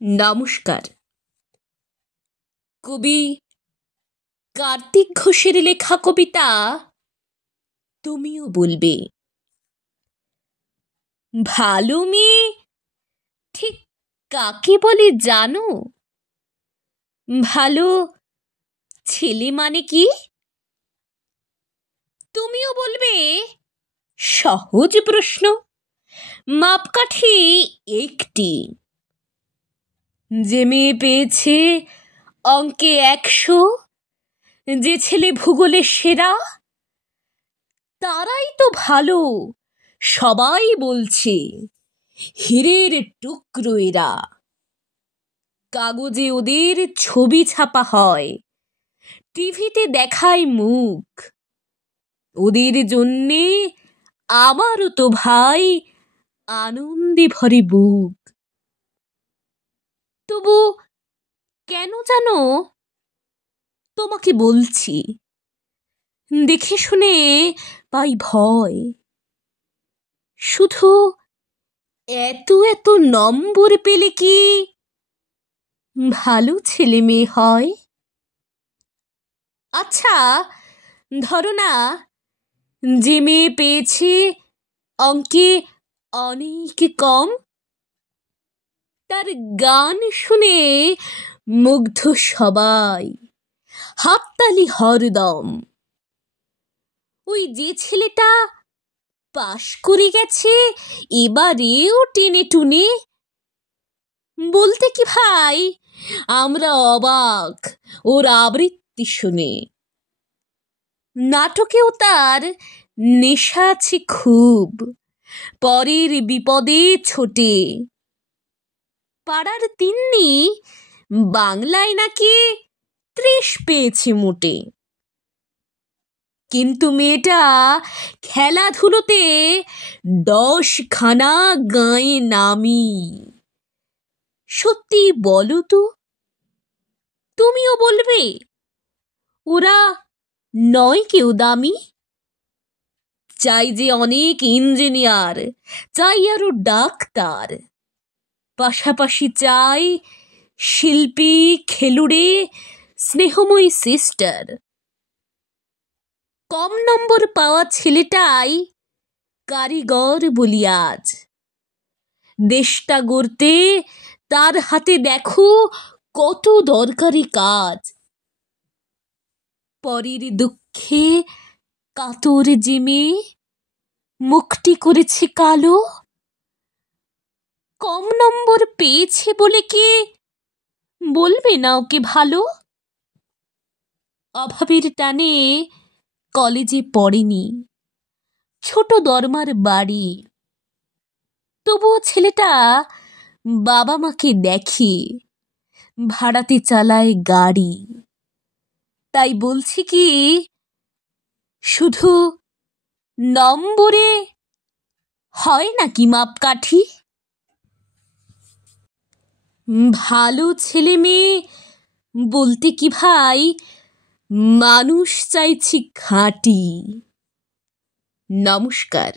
নমস্কার। কবি কার্তিক ঘোষের লেখা কবিতা তুমিও বলবে। ভালো মেয়ে ঠিক কাকে বলে জানো? ভালো ছেলে মানে কি? তুমিও বলবে সহজ প্রশ্ন, মাপকাঠি একটি। যে মেয়ে পেয়েছে অঙ্কে 100, যে ছেলে ভূগোলে সেরা, তারাই তো ভালো, সবাই বলছে হীরের টুকরো এরা। কাগজে ওদের ছবি ছাপা হয়, টিভিতে দেখায় মুখ। ওদের জন্যে আমারও তো ভাই আনন্দে ভরে বুক। তবু কেন জানো তোমাকে বলছি, দেখে শুনে পাই ভয়। শুধু এত এত নম্বর পেলে কি ভালো ছেলে মেয়ে হয়? আচ্ছা ধরো না, যে মেয়ে পেয়েছে অঙ্কে অনেক কম, তার গান শুনে মুগ্ধ সবাই, হাততালি হরদম। ওই যে ছেলেটা পাশ করে গেছে এবারেও টেনে টুনে, বলতে কি ভাই আমরা অবাক ওর আবৃত্তি শুনে। নাটকেও তার নেশা আছে খুব, পরের বিপদে ছোটে। পাড়ার তিন্নি বাংলায় নাকি 30 পেয়েছে মোটে। কিন্তু মেয়েটা খেলাধুলোতে 10খানা গাঁয়ে নামি। সত্যি বলো তো, তুমিও বলবে ওরা নয় কেউ দামি? চাই যে অনেক ইঞ্জিনিয়ার, চাই আরো ডাক্তার, পাশাপাশি চাই শিল্পী, খেলুড়ে, স্নেহময়ী সিস্টার। কম নম্বর পাওয়া ছেলেটাই কারিগর বলি আজ। দেশটা গড়তে তার হাতে দেখো কত দরকারি কাজ। পরের দুঃখে কাতর যে মেয়ে মুখটি করেছে কালো, কম নম্বর পেয়েছে বলে কি বলবে না ওকে ভালো? অভাবের টানে কলেজে পড়েনি, ছোট দরমার বাড়ি, তবুও ছেলেটা বাবা মাকে দেখে, ভাড়াতে চালায় গাড়ি। তাই বলছি কি, শুধু নম্বরে হয় নাকি মাপকাঠি? ভালো ছেলে মেয়ে বলতে কি ভাই মানুষ চাইছি খাঁটি। নমস্কার।